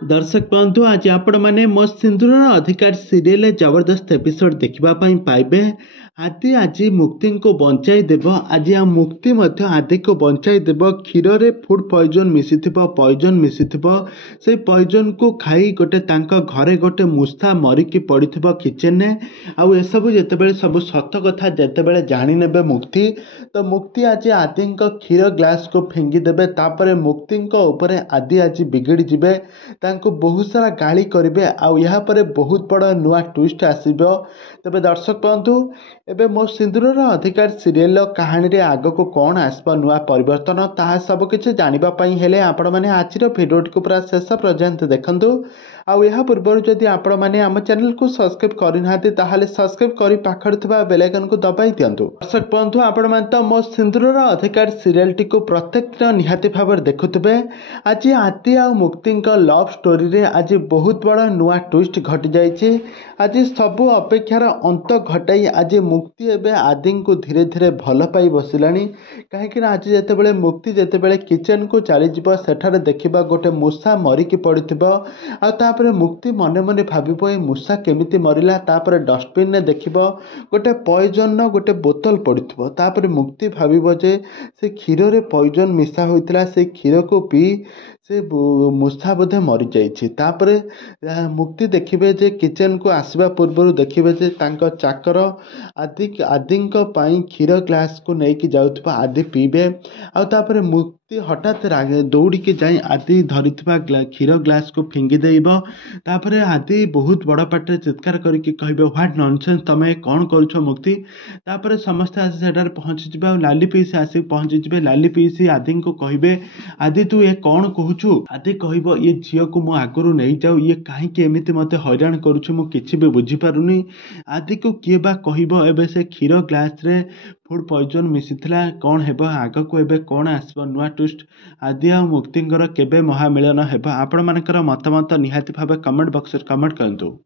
दर्शक बंधु आज आपण मैंने मो सिंदूर अधिकार सीरियल जबरदस्त एपिसोड देखा पाइबे। आदि आज मुक्ति को बचाई देव। आज आ मुक्ति आदि को बचाई देव। क्षीर रे फूड पॉइजन मिसी पॉइजन मिसी से पॉइजन को खाई गोटे घरे गोटे मूषा मरिकी पड़ी किचेन ने आउ एसबू जिते सब सत कथा जिते जाणी ने मुक्ति तो मुक्ति आज आदि क्षीर ग्लास को फिंगी देवे। तापर मुक्ति आदि आज बिगड़ी जिबे। तांको बहुत सारा गाली करेंगे आपर बहुत बड़ नुआ ट्विस्ट आसब। तेरे दर्शक बंधु एबे मो सिंदूर अधिकार सीरियल कहानी रे आग को कौन आसब नुआ परिवर्तन ताहा सब किसी जानापी हेले आपण मैंने आज भिडियोटी को पूरा शेष पर्यंत देखंतु। आउ या पूर्व जदि आपण मैंने आम चैनल को सब्सक्राइब करना ताहले सब्सक्राइब कर पाखर थिबा बेल आइकन को दबाई दियंतु। दर्शक बंधु आपण मैंने तो मो सिंदूर अधिकार सीरियल टी को प्रत्येक दिन निहाती भाव देखुथिबे। आज आदि आ मुक्ति लव स्टोरी रे आज बहुत बड़ा नुआ ट्विस्ट घटी जाइए। आज सबू अपेक्षार अंत घटाई आज मुक्ति एवं आदि को धीरे धीरे भल पाई बसिलानी। कहीं आज जितेबाला मुक्ति जितेबाला किचेन को चलीज सेठारे देखा गोटे मूषा मरिकी पड़े आपर मुक्ति मने मने भाव मूषा केमिति मरला। तापर डस्टबिन ने देख गोटे पॉइजन गोटे बोतल पड़ू तापर मुक्ति भाव जे से क्षीर रे पॉइजन मिसा होता से क्षीर को पी से मूषा बोधे मरी जापर मुक्ति देखिए जे किचेन को आसवा पूर्व देखिए जे तांको चाकर आदि आदि क्षीर ग्लास को लेकिन जाऊँ आदि पीबे आपर मुक्ति हठात दौड़ी के जाए आदि धरी क्षीर ग्लास को फिंगी देब। तापर आदि बहुत बड़ पाटे चित्कार करके कहे व्हाट नॉनसेंस तमें कौन करुछ मुक्ति। तापर समस्ते आसी सेठार पहुँची लाली पीसी आसिक पहुँची लाली पीसी आदि को कहे आदि तू ये कौन कहूँ। आदि कह ये झील को मु आगु नहीं जाऊ ये कहीं एमती मत हैरान करुछु मु किछि भी बुझीपारुनी। आदि को किए बा कहब एबे से क्षीर ग्लास रे फूड पॉइजन मिसिथिला कौन हेब आग को एबे कौन आसब नुआ ट्विस्ट आदि आ मुक्तिंगर केबे महामिलन हेब। आपण मानकर मतामत निहाती भाव कमेंट बॉक्स रे कमेंट करंतु।